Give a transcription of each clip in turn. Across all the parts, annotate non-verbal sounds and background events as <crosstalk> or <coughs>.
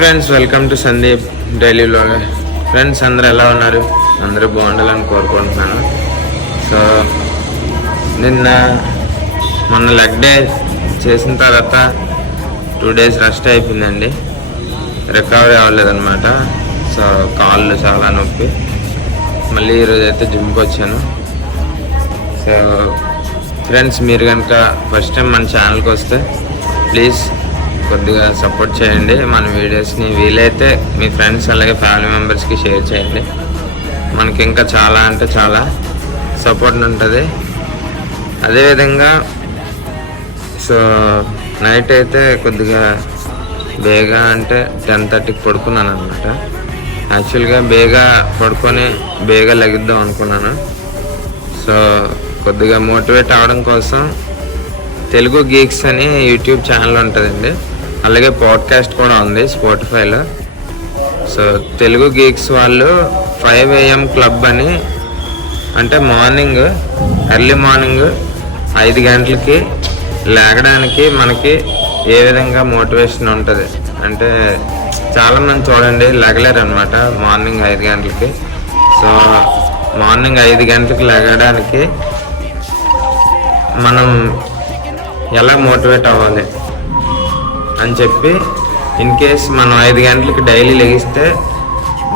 Friends welcome to Sandeep daily vlog friends అందరూ ఎలా ఉన్నారు? అందరూ బాగుండాలని కోరుకుంటున్నాను. సో నిన్న మొన్న లెగ్ డే చేసిన తర్వాత టూ డేస్ రెస్ట్ అయిపోయిందండి. రికవరీ అవ్వలేదన్నమాట. సో కాళ్ళు చాలా నొప్పి. మళ్ళీ ఈరోజు అయితే జిమ్కి వచ్చాను. సో ఫ్రెండ్స్ మీరు కనుక ఫస్ట్ టైం మన ఛానల్కి వస్తే ప్లీజ్ కొద్దిగా సపోర్ట్ చేయండి. మన వీడియోస్ని వీలైతే మీ ఫ్రెండ్స్ అలాగే ఫ్యామిలీ మెంబర్స్కి షేర్ చేయండి. మనకి ఇంకా చాలా అంటే చాలా సపోర్ట్ ఉంటుంది. అదేవిధంగా సో నైట్ అయితే కొద్దిగా బేగా అంటే టెన్ థర్టీకి పడుకున్నాను అనమాట యాక్చువల్గా బేగా పడుకొని బేగా లెగిద్దాం అనుకున్నాను. సో కొద్దిగా మోటివేట్ అవడం కోసం తెలుగు గీక్స్ అని యూట్యూబ్ ఛానల్ ఉంటుందండి. అలాగే పాడ్కాస్ట్ కూడా ఉంది స్పాటిఫైలో. సో తెలుగు గీక్స్ వాళ్ళు ఫైవ్ ఏఎం క్లబ్ అని అంటే మార్నింగ్ ఎర్లీ మార్నింగ్ ఐదు గంటలకి లేగడానికి మనకి ఏ విధంగా మోటివేషన్ ఉంటుంది. అంటే చాలామంది చూడండి లేగలేరు అనమాట మార్నింగ్ ఐదు గంటలకి. సో మార్నింగ్ ఐదు గంటలకు లేగడానికి మనం ఎలా మోటివేట్ అవ్వాలి? అని చెప్పి ఇన్ కేస్ మనం ఐదు గంటలకి డైలీ లెగిస్తే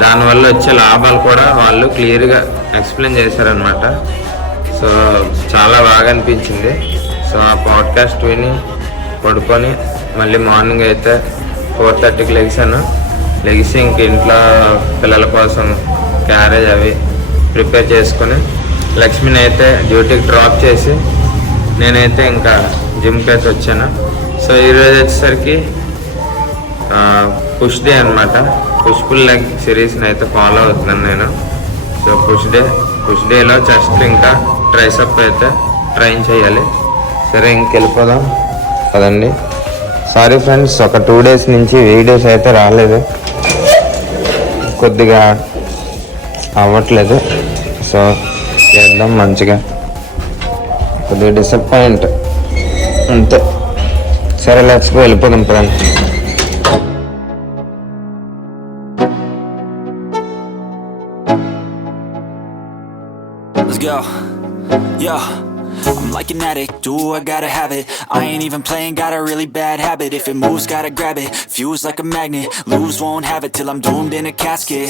దానివల్ల వచ్చే లాభాలు కూడా వాళ్ళు క్లియర్గా ఎక్స్ప్లెయిన్ చేశారనమాట సో చాలా బాగా అనిపించింది. సో ఆ పాడ్కాస్ట్ విని పడుకొని మళ్ళీ మార్నింగ్ అయితే ఫోర్ థర్టీకి లెగిసాను. లెగిసి ఇంక ఇంట్లో పిల్లల కోసం క్యారేజ్ అవి ప్రిపేర్ చేసుకొని లక్ష్మిని అయితే డ్యూటీకి డ్రాప్ చేసి నేనైతే ఇంకా జిమ్కి అయితే వచ్చాను. సో ఈరోజు వచ్చేసరికి పుష్ డే అనమాట పుష్పుల్ లెగ్ సిరీస్ని అయితే ఫాలో అవుతున్నాను నేను. సో పుష్ డే పుష్ డేలో చెస్ట్ ఇంకా ట్రైసప్ అయితే ట్రైన్ చేయాలి. సరే ఇంకెళ్ళిపోదాం. కదండి సారీ ఫ్రెండ్స్ ఒక టూ డేస్ నుంచి వీడియోస్ అయితే రాలేదు. కొద్దిగా అవ్వట్లేదు. సో చేద్దాం మంచిగా. కొద్దిగా డిసప్పాయింట్ అంతే. సరే లెట్స్ గో వెళ్ళిపోదాం friend Let's go. Yo. I'm like an addict, do I gotta have it I ain't even playing, got a really bad habit If it moves, gotta grab it, fuse like a magnet Lose, won't have it till I'm doomed in a casket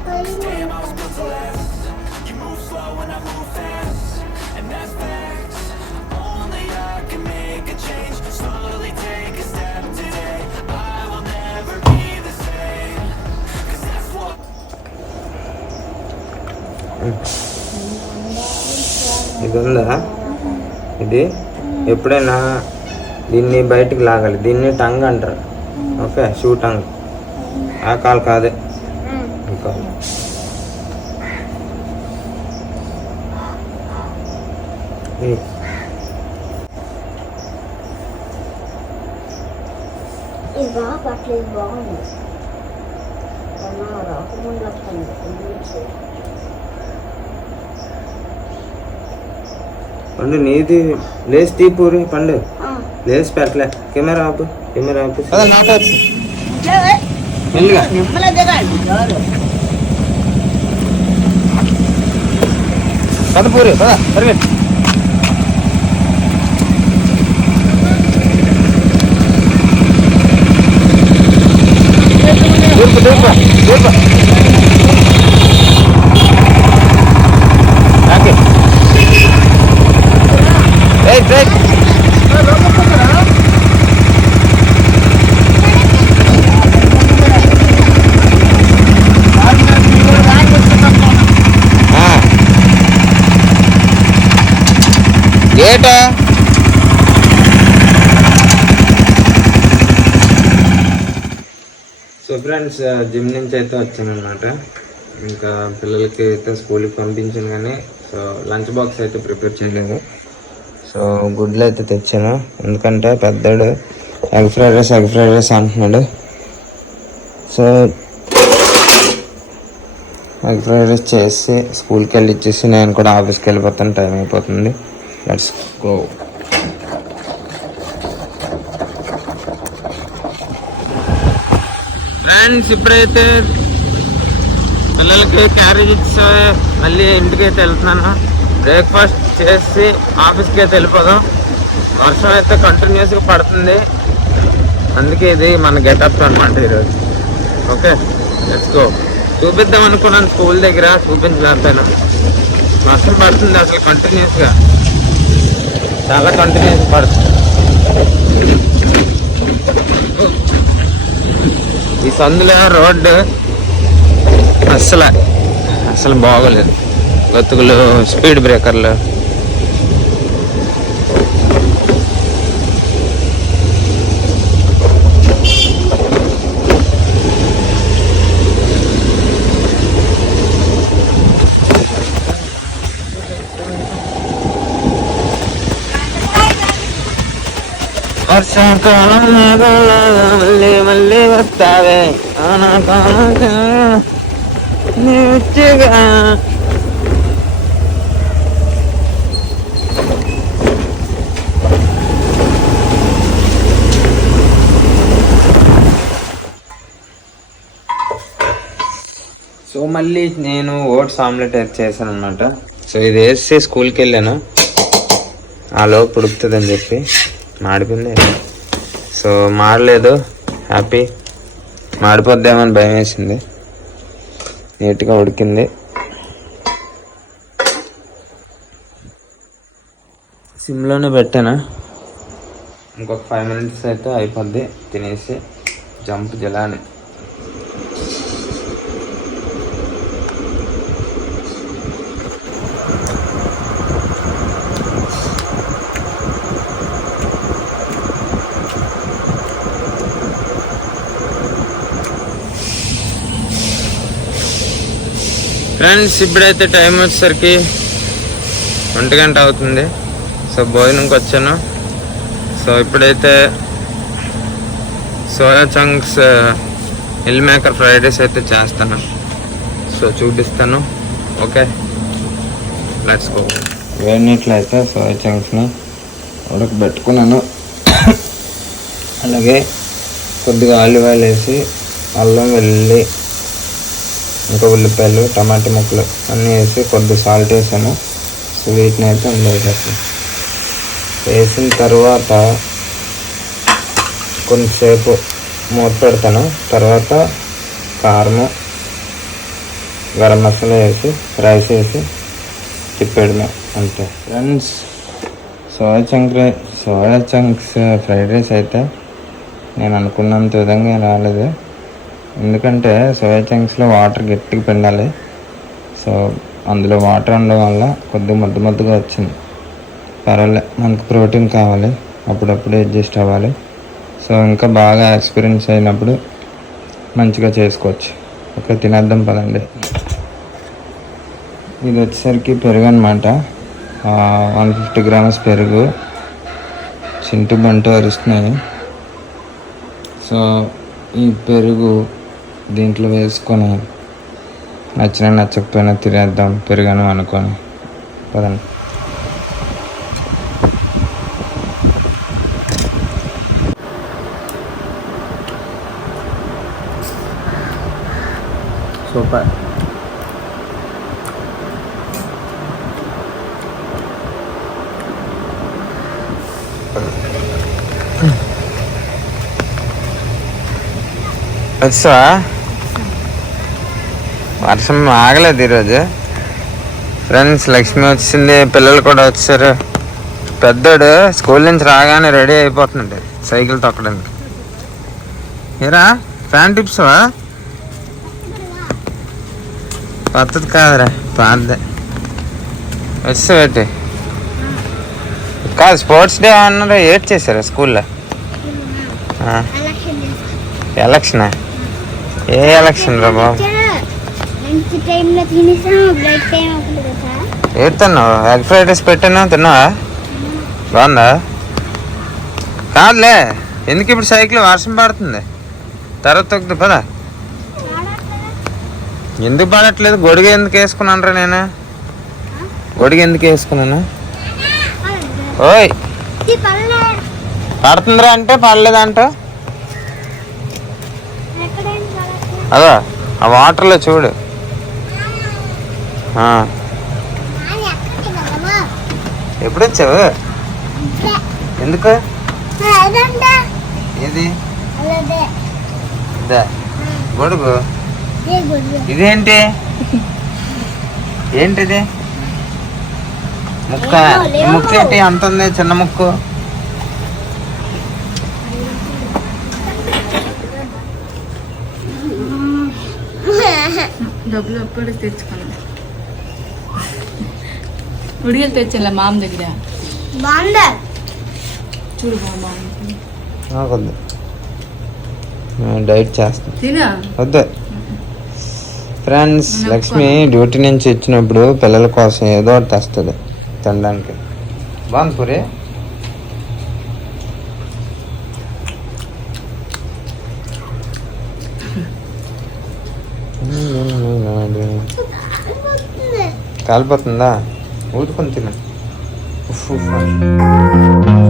damn, I was built to last You move slow and I move fast And that's facts Only I can make a change Slowly take a step today I will never be the same Cause that's what ఇది ఉందా ఇది ఎప్పుడైనా దీన్ని బయటికి లాగాలి దీన్ని tongue అంటారు okay shoe tongue ఆ కాలు కాదే ఇది బాగా పట్టలేదు బాగుంది? రాకముందు వస్తుంది పండు నీది లేచి తీ పూరి పండు. లేచి పెట్టలే. కెమెరా ఆపు కెమెరా ఆపు. మెల్లిగా. పద పూరి పద పరిగెట్టు đếp vào đếp vào. Friends gym నుంచి అయితే వచ్చాను ఇంకా పిల్లలకి అయితే స్కూల్కి పంపించాను కానీ సో లంచ్ బాక్స్ అయితే ప్రిపేర్ చేయలేదు. సో గుడ్లు అయితే తెచ్చాను. ఎందుకంటే పెద్దడు egg fried rice egg fried rice అంటున్నాడు. సో ఎగ్ ఫ్రైడ్ రైస్ చేసి స్కూల్కి వెళ్ళి ఇచ్చేసి నేను కూడా ఆఫీస్కి వెళ్ళిపోతాను. టైం అయిపోతుంది. Let's go. ఫ్రెండ్స్ ఇప్పుడైతే పిల్లలకి క్యారేజ్ ఇచ్చి మళ్ళీ ఇంటికి అయితే వెళ్తున్నాను. బ్రేక్ఫాస్ట్ చేసి ఆఫీస్కి అయితే వెళ్ళిపోదాం. వర్షం అయితే కంటిన్యూస్గా పడుతుంది. అందుకే ఇది మన గెటప్ అనమాట ఈరోజు. ఓకే లెట్స్ గో చూపిద్దాం అనుకున్నాను స్కూల్ దగ్గర చూపించలేకపోయినా. వర్షం పడుతుంది అసలు కంటిన్యూస్గా చాలా కంటిన్యూస్ పడుతుంది. ఈ సందులో రోడ్డు అస్సలు అసలు బాగోలేదు. గతుకులు స్పీడ్ బ్రేకర్లు. వర్షాకాలం మళ్ళీ మళ్ళీ వస్తావే ఆనాకాలం సో మళ్ళీ నేను ఓట్స్ ఆమ్లెట్ అయితే చేశాను అనమాట సో ఇది వేస్తే స్కూల్కి వెళ్ళాను. ఆ లోపు ఉడుకుతుందని చెప్పి. మాడిపోయింది. సో మాడలేదు హ్యాపీ మాడిపోద్దామని భయం వేసింది నీట్గా ఉడికింది. సిమ్లోనే పెట్టాను? ఇంకొక ఫైవ్ మినిట్స్ అయితే అయిపోద్ది. తినేసి జంప్ జలాని. ఫ్రెండ్స్ ఇప్పుడైతే టైం వచ్చేసరికి ఒంటి గంట అవుతుంది. సో భోజనంకి వచ్చాను. సో ఇప్పుడైతే soya chunks meal maker fried rice అయితే చేస్తాను. సో చూపిస్తాను. ఓకే లెట్స్ గో వేడి సోయా చంక్స్ని ఉడకబెట్టుకున్నాను <coughs> అలాగే కొద్దిగా ఆలివ్ ఆయిల్ వేసి అల్లం వెల్లుల్లి ఇంకా ఉల్లిపాయలు టమాటా ముక్కలు అన్నీ వేసి కొద్ది సాల్ట్ వేసాను. సో వీటిని అయితే అందులో వేసేస్తాను వేసిన తర్వాత కొంతసేపు మూత పెడతాను. తర్వాత కారము గరం మసాలా వేసి రైస్ వేసి తిప్పేయడమే అంతే. ఫ్రెండ్స్ సోయా చంక్ రై సోయా చంక్స్ ఫ్రైడ్ రైస్ అయితే నేను అనుకున్నంత విధంగా రాలేదు. ఎందుకంటే సోయా చంక్స్లో వాటర్ గట్టిగా పిండాలి. సో అందులో వాటర్ ఉండడం వల్ల కొద్దిగా మద్దు మద్దుగా వచ్చింది. పర్వాలే మనకు ప్రోటీన్ కావాలి. అప్పుడప్పుడు అడ్జస్ట్ అవ్వాలి. సో ఇంకా బాగా ఎక్స్పీరియన్స్ అయినప్పుడు మంచిగా చేసుకోవచ్చు. ఓకే తినేద్దాం పదండి. ఇది వచ్చేసరికి పెరుగు అనమాట వన్ ఫిఫ్టీ గ్రామ్స్ పెరుగు. చింటు బంటు అరుస్తున్నాయి. సో ఈ పెరుగు దీంట్లో వేసుకొని నచ్చిన నచ్చకపోయినా తినేద్దాం పెరుగను అనుకొని. పదండి. సూపర్. వచ్చా వర్షం ఆగలేదు ఈరోజు. ఫ్రెండ్స్ లక్ష్మి వచ్చింది పిల్లలు కూడా వచ్చారు. పెద్దోడు స్కూల్ నుంచి రాగానే రెడీ అయిపోతున్నాడు సైకిల్ తొక్కడానికి. ఏరా ఫ్యాన్ టిప్స్వా కొత్తది కాదురా పాతదే. వచ్చా పెట్టి కాదు స్పోర్ట్స్ డే అన్నారు ఏడ్ చేశారా స్కూల్లో? ఎలక్షనా? ఏ ఎలక్షన్ రా బాబు? తిన్నావు? ఎగ్ ఫ్రైడ్ రైస్ పెట్టాను? తిన్నావా? బాగుందా? కాదులే. ఎందుకు ఇప్పుడు సైకిల్ వర్షం పడుతుంది? తర్వాత తొక్కుదు పదా. ఎందుకు పడట్లేదు? గొడుగు ఎందుకు వేసుకున్నాను రా నేను? గొడుగు ఎందుకు వేసుకున్నాను? ఓయ్. పడుతుందిరా అంటే పడలేదంట ఎక్కడైనా పడట్లేదు. అదా ఆ వాటర్లో చూడు. ఎప్పుడు వచ్చావు ఎందుకు? ఏది? గొడుగు. ఇదేంటి? ఏంటిది? ముక్క. ముక్క ఏంటి? అంత ఉంది చిన్న ముక్కు. డబ్బులు తెచ్చుకున్నా ఉడిగలు తెచ్చాను మామ దగ్గర. బాగుందా? చూడు నేను డైట్ చేస్తాను తినా. వద్దు. ఫ్రెండ్స్ లక్ష్మి డ్యూటీ నుంచి వచ్చినప్పుడు పిల్లల కోసం ఏదో ఒకటి తెస్తుంది తినడానికి. బాగుంది పూరి? కాలిపోతుందా? ఊరుకొని తిన. ఉఫ్ ఉఫ్.